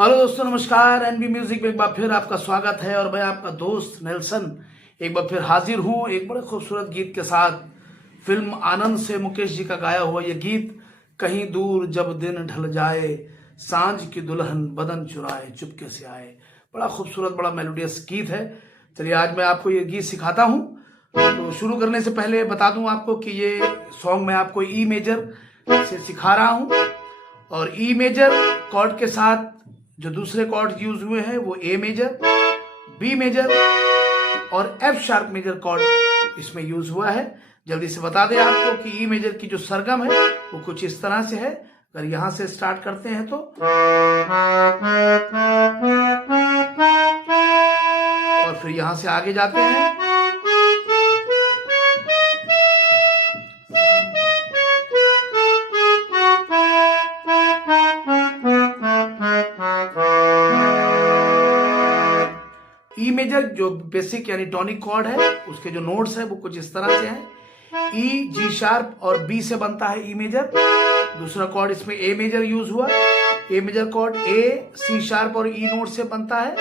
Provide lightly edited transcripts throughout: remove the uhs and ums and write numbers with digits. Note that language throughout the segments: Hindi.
हेलो दोस्तों, नमस्कार। एनबी म्यूजिक में एक बार फिर आपका स्वागत है और मैं आपका दोस्त नेल्सन एक बार फिर हाजिर हूँ एक बड़े खूबसूरत गीत के साथ। फिल्म आनंद से मुकेश जी का गाया हुआ ये गीत, कहीं दूर जब दिन ढल जाए, सांझ की दुल्हन बदन चुराए चुपके से आए। बड़ा खूबसूरत, बड़ा मेलोडियस गीत है। चलिए आज मैं आपको ये गीत सिखाता हूँ। तो शुरू करने से पहले बता दूं आपको कि ये सॉन्ग मैं आपको ई मेजर से सिखा रहा हूँ, और ई मेजर कॉर्ड के साथ जो दूसरे कॉर्ड यूज हुए हैं वो ए मेजर, बी मेजर और एफ शार्प मेजर कॉर्ड इसमें यूज हुआ है। जल्दी से बता दें आपको कि ई मेजर की जो सरगम है वो कुछ इस तरह से है। अगर यहां से स्टार्ट करते हैं तो, और फिर यहां से आगे जाते हैं, ई मेजर जो बेसिक यानी टॉनिक कॉर्ड है उसके जो नोट्स है वो कुछ इस तरह से हैं। ई, जी शार्प और बी से बनता है ई मेजर। दूसरा कॉर्ड इसमें ए मेजर यूज हुआ। A major chord A, C sharp और ई नोट से बनता है।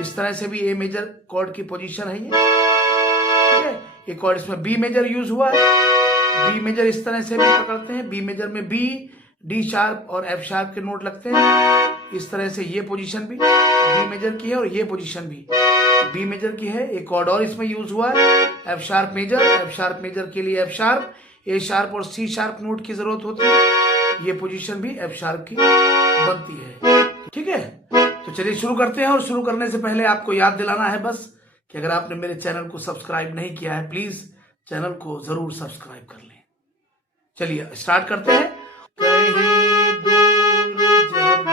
इस तरह से भी ए मेजर कॉर्ड की पोजीशन है ये, ठीक है। एक कॉर्ड इसमें बी मेजर यूज हुआ है। बी मेजर इस तरह से भी पकड़ते हैं। बी मेजर में बी, डी शार्प और एफ शार्प के नोट लगते हैं। इस तरह से ये पोजीशन भी बी मेजर की है और ये पोजीशन भी बी मेजर की है। एक कॉर्ड और इसमें यूज हुआ है, F sharp major. F sharp major के लिए एफ शार्प, ए शार्प और सी शार्प नोट की जरूरत होती है। ये पोजीशन भी एफ शार्प की बनती है, ठीक है। तो चलिए शुरू करते हैं। और शुरू करने से पहले आपको याद दिलाना है बस कि अगर आपने मेरे चैनल को सब्सक्राइब नहीं किया है, प्लीज चैनल को जरूर सब्सक्राइब कर लें। चलिए स्टार्ट करते हैं। कहीं दूर जब,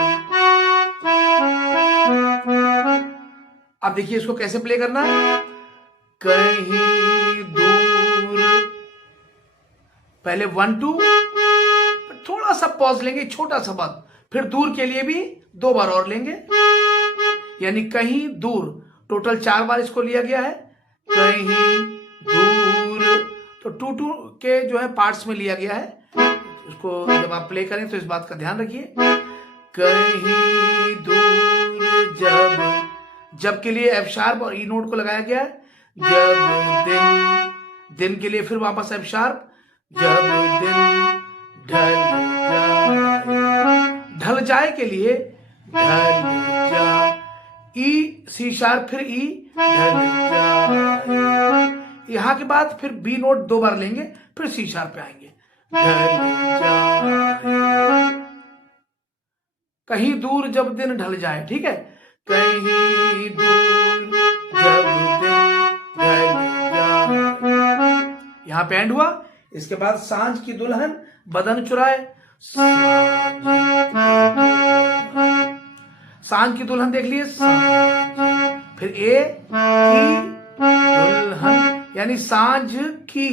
अब देखिए इसको कैसे प्ले करना है। कहीं दूर, पहले 1 2, थोड़ा सा पॉज लेंगे, छोटा सा बात, फिर दूर के लिए भी 2 बार और लेंगे, यानी कहीं दूर। टोटल 4 बार इसको लिया गया है। कहीं दूर, तो 2 के जो है पार्ट्स में लिया गया है। उसको जब आप प्ले करें तो इस बात का ध्यान रखिए। कहीं दूर जब, जब के लिए एफ शार्प और ई नोट को लगाया गया है। जब दिन, दिन के लिए फिर वापस एफ शार्प। जब दिन ढल जाए, ढल जाए के लिए ढल जा, ई, सी शार्प फिर ई, ढल जाए। यहां के बाद फिर बी नोट 2 बार लेंगे, फिर सी शार्प पे आएंगे। ढल जाए, कहीं दूर जब दिन ढल जाए, ठीक है। कहीं दूर जब दिन ढल जाए, यहां पे एंड हुआ। इसके बाद सांझ की दुल्हन बदन चुराए। सांझ की दुल्हन देख लिए, फिर ए की दुल्हन, यानी सांझ की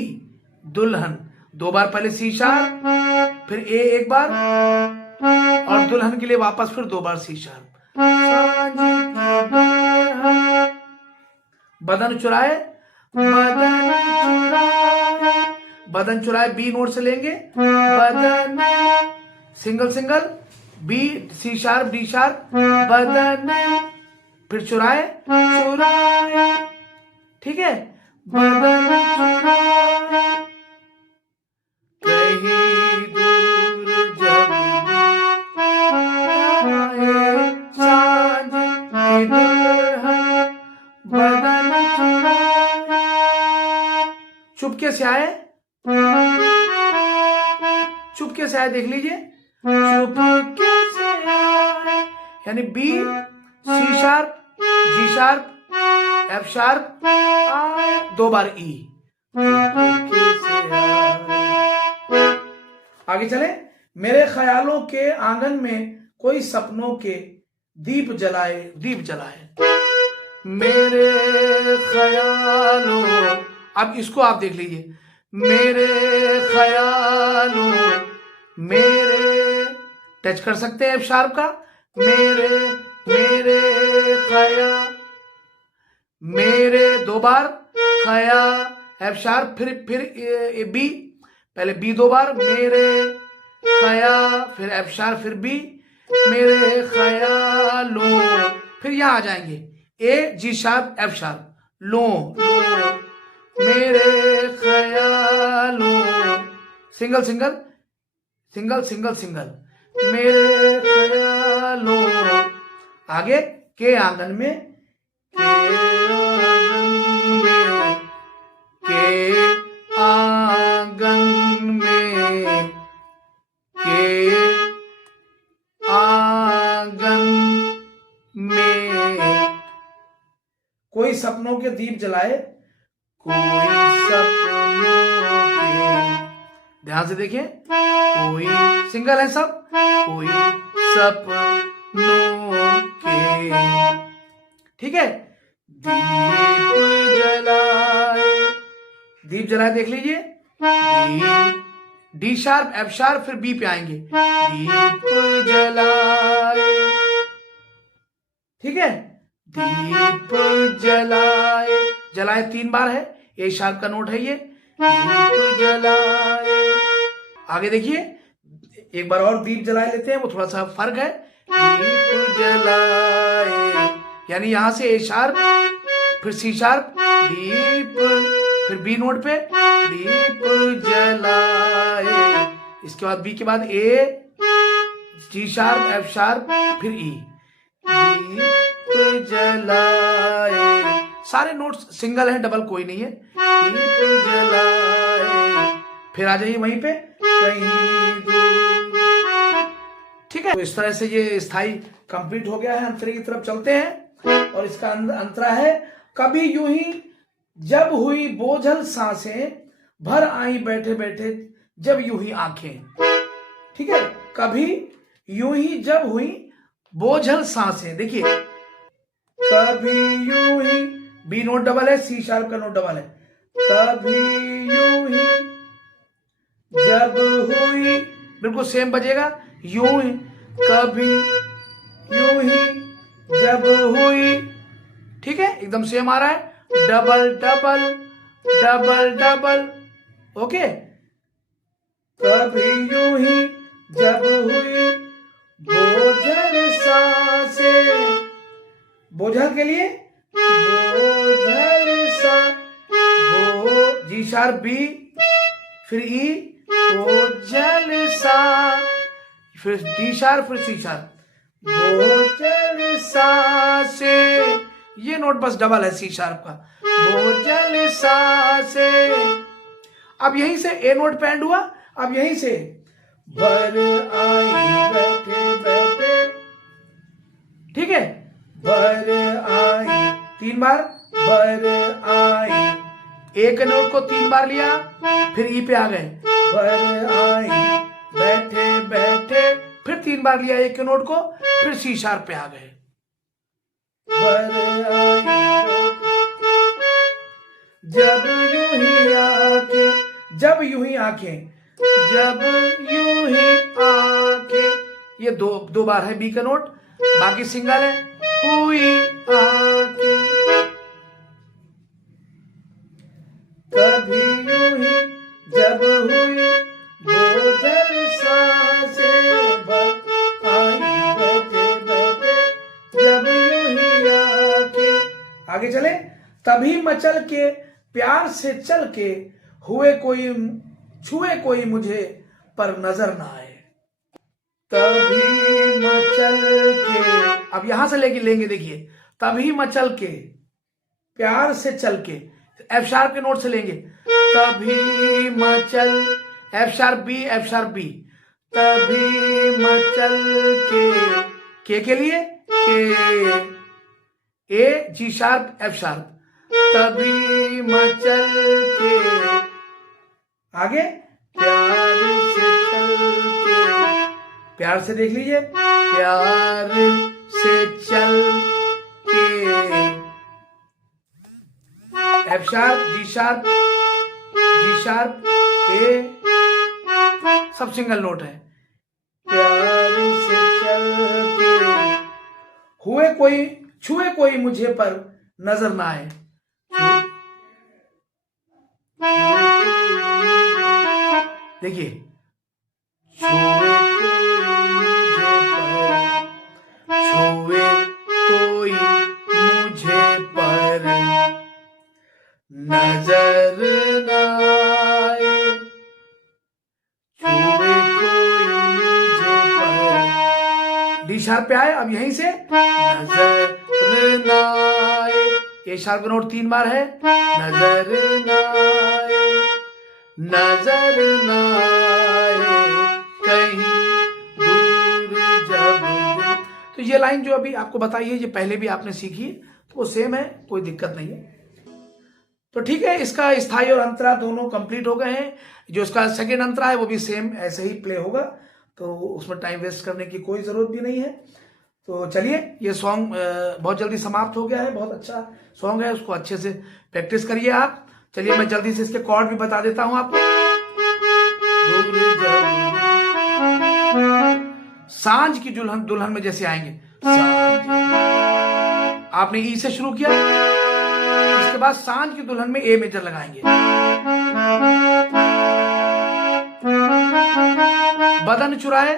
दुल्हन 2 बार, पहले सी शार्प, फिर ए 1 बार, और दुल्हन के लिए वापस फिर 2 बार सी शार्प। बदन चुराए, बदन चुराए, बदन चुराए बी नोट से लेंगे। बदन, single single, B, C sharp, D sharp, बदन, फिर चुराए चुराए, ठीक है। बदन चुराए, कहीं दूर जब आए, सांझ की दुल्हन बदन चुराए, चुपके से आए, चुपके से आए, देख लीजिए। चुपके से आए, यानी B, C sharp, G sharp, F sharp, आए, 2 बार ई। चुपके से आए, आगे चले। मेरे ख्यालों के आंगन में कोई सपनों के दीप जलाए, दीप जलाए। मेरे ख्यालों, अब इसको आप देख लीजिए। मेरे ख्यालों, मेरे, टच कर सकते हैं एफ शार्प का। मेरे, मेरे खया, मेरे 2 बार, खया, एफ शार्प, फिर बी, पहले बी 2 बार, मेरे खया, फिर एफ शार्प, फिर बी, मेरे ख्यालों, फिर यहां आ जाएंगे ए जी शार्प एफ शार्प, लो लो मेरे ख्यालों, single single single single single, मेरे ख्यालों, आगे के आंगन में, के आंगन में, के आंगन में, कोई सपनों के दीप जलाए, कोई सपनों के, ध्यान से देखिए, कोई सिंगल है सब, कोई सपनों के, ठीक है। दीप जलाए, दीप जलाए देख लीजिए, डी शार्प एफ शार्प फिर बी पे आएंगे, दीप जलाए, ठीक है। दीप जलाए, जलाए 3 बार है, ए शार्प का नोट है ये, दीप जलाए। आगे देखिए, एक बार और दीप जलाए लेते हैं, वो थोड़ा सा फर्क है, दीप जलाए, यानी यहां से ए शार्प फिर सी शार्प, दीप, फिर बी नोट पे, दीप जलाए, इसके बाद बी के बाद ए जी शार्प एफ शार्प फिर ई, दीप जलाए, सारे नोट्स सिंगल हैं, डबल कोई नहीं है, दीप जलाए, फिर आ जाइए वहीं पे, कहीं दूर, ठीक है। तो इस तरह से ये स्थाई कंप्लीट हो गया है। अंतरे की तरफ चलते हैं और इसका अंतरा है, कभी यूं ही जब हुई बोझल सांसें, भर आई बैठे बैठे जब यूं ही आंखें, ठीक है। कभी यूं ही जब हुई बोझल सांसें, देखिए, कभी यूं ही, बी नोट डबल है, सी शार्प का नोट डबल है, कभी यूं ही जब हुई, बिल्कुल सेम बजेगा, यूं ही, कभी यूं ही जब हुई, ठीक है, एकदम सेम आ रहा है, double double double double, okay. कभी यूं ही जब हुई बोझल सांसें, बोझल के लिए बोझल सा, बो जी शार्प बी फिर ई, बोझल सा, फिर डी शार्प फिर सी शार्प, बोझल सा से, ये नोट बस डबल है सी शार्प का, बोझल सा से। अब यहीं से ए नोट पे एंड हुआ, अब यहीं से भर आई बैठे बैठे, ठीक है, भर आई 3 बार, भर आई, एक नोट को 3 बार लिया, फिर ई पे आ गए, भर आई बैठे बैठे, फिर 3 बार लिया एक नोट को, फिर सी शार्प पे आ गए, भर आई जब यूं ही आंखें, जब यूं ही आंखें, जब यूं ही आंखें, ये दो बार है बी का नोट, बाकी सिंगल है, हुई आंखें, कभी यूं ही जब हुई बोझल सांसें, भर आई बैठे बैठे जब यूं ही आंखें। आगे चले, तभी मचल के प्यार से चल के, हुए कोई छुए कोई मुझे पर नजर ना आए, तभी मचल के, अब यहां से लेंगे देखिए, तभी मचल के प्यार से चल के, एफ शार्प के नोट से लेंगे, तभी मचल, F sharp B F sharp B, तभी मचल के लिए के, A G sharp F sharp, तभी मचल के, आगे प्यार से चल के, प्यार से देख लीजिए, प्यार से चल के, एफ शार्प जी शार्प ए, सब सिंगल नोट है, प्यार से चल के, हुए कोई छुए कोई मुझे पर नजर ना आए, देखिए, छुए कोई मुझे पर बी शार्प पे आए, अब यहीं से नजर ना आए, ए शार्प का नोट 3 बार है, नजर ना आए, नजर ना आए कहीं दूर जब। तो ये लाइन जो अभी आपको बताई है, ये पहले भी आपने सीखी है, तो वो सेम है, कोई दिक्कत नहीं है। तो ठीक है, इसका स्थाई और अंतरा दोनों कंप्लीट हो गए हैं। जो इसका सेकेंड अंतरा है वो भी सेम ऐसे ही प्ले होगा, तो उसमें टाइम वेस्ट करने की कोई जरूरत भी नहीं है। तो चलिए, ये सॉन्ग बहुत जल्दी समाप्त हो गया है, बहुत अच्छा सॉन्ग है, उसको अच्छे से प्रैक्टिस करिए आप। चलिए मैं जल्दी से इसके कॉर्ड भी बता देता हूं आपको। सांझ की दुल्हन में जैसे आएंगे, आपने ई से शुरू किया, इसके बाद सांझ की दुल्हन में ए मेजर लगाएंगे। बदन चुराए,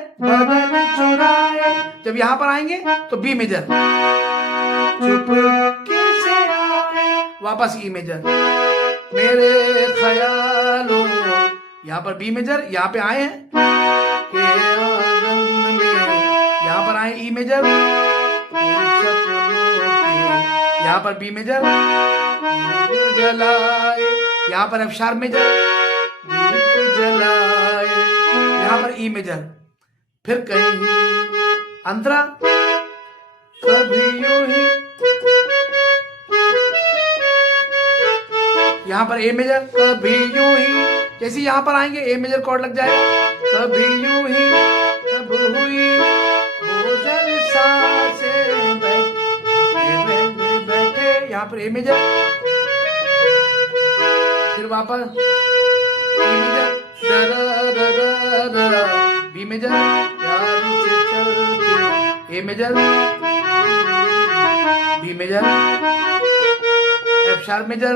जब यहां पर आएंगे तो बी मेजर, चुपके से आए, वापस ई मेजर, मेरे ख्यालों, यहां पर बी मेजर, यहां पे आए हैं के आंगन में, यहां पर आए ई मेजर, यहां पर बी मेजर, जलाए, यहां पर एफ शार्प मेजर, दीप जलाए, यहां पर ई मेजर, फिर कहीं अंतरा, कभी यूं ही, यहां पर ए मेजर, कभी यूं ही, जैसे यहां पर आएंगे ए मेजर कॉर्ड लग जाएगा, कभी यूं ही कब हुई भोजन सांसे बैठे, यहां पर ए मेजर, फिर वापस A major, B major, A major, B major, F sharp major,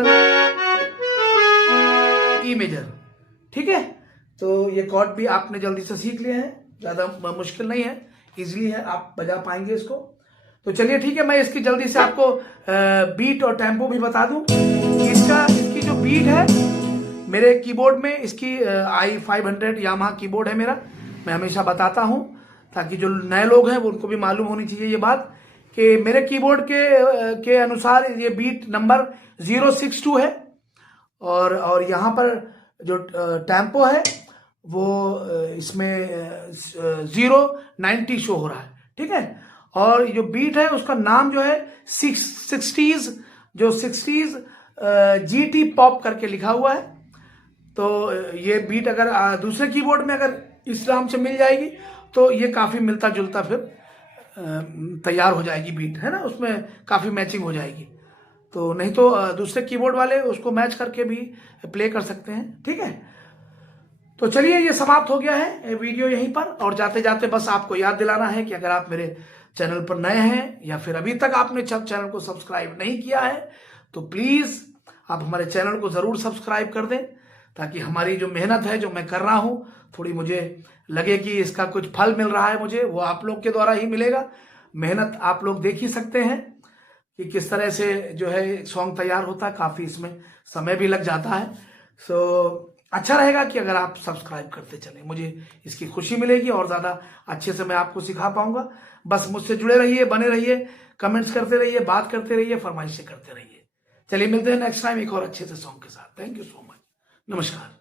E major. ठीक है, तो ये कॉर्ड भी आपने जल्दी से सीख लिए हैं, ज्यादा मुश्किल नहीं है, इजीली है, आप बजा पाएंगे इसको। तो चलिए ठीक है, मैं इसकी जल्दी से आपको बीट और टेम्पो भी बता दूं। इसकी जो बीट है, मेरे कीबोर्ड में इसकी i500 यामाहा कीबोर्ड है मेरा, मैं हमेशा बताता हूं ताकि जो नए लोग हैं वो उनको भी मालूम होनी चाहिए ये बात कि मेरे कीबोर्ड के अनुसार ये बीट नंबर 062 है, और यहाँ पर जो टेम्पो है वो इसमें 090 शो हो रहा है। ठीक है, और जो बीट है उसका नाम जो है 60s GT पॉप करके लिखा हुआ है। तो ये बीट अगर दूसरे कीबोर्ड में अगर इस नाम से मिल जाएगी तो ये काफी मिलता जुलता फिर तैयार हो जाएगी बीट, है ना, उसमें काफी मैचिंग हो जाएगी। तो नहीं तो दूसरे कीबोर्ड वाले उसको मैच करके भी प्ले कर सकते हैं। ठीक है, तो चलिए ये समाप्त हो गया है वीडियो यहीं पर, और जाते जाते बस आपको याद दिलाना है कि अगर आप मेरे चैनल पर नए हैं या फिर अभी तक आपने चैनल को सब्सक्राइब नहीं किया है तो प्लीज आप हमारे चैनल को जरूर सब्सक्राइब कर दें, ताकि हमारी जो मेहनत है, जो मैं कर रहा हूं, थोड़ी मुझे लगे कि इसका कुछ फल मिल रहा है मुझे, वो आप लोग के द्वारा ही मिलेगा। मेहनत आप लोग देख ही सकते हैं कि किस तरह से जो है सॉन्ग तैयार होता है, काफी इसमें समय भी लग जाता है। सो अच्छा रहेगा कि अगर आप सब्सक्राइब करते चलें, मुझे इसकी खुशी मिलेगी और ज्यादा अच्छे से मैं आपको सिखा पाऊंगा। बस मुझसे जुड़े रहिए, बने रहिए, कमेंट्स करते रहिए, बात करते रहिए, फरमाइशें करते रहिए। चलिए मिलते हैं नेक्स्ट टाइम एक और अच्छे से सॉन्ग के साथ। थैंक यू सो मच, नमस्कार।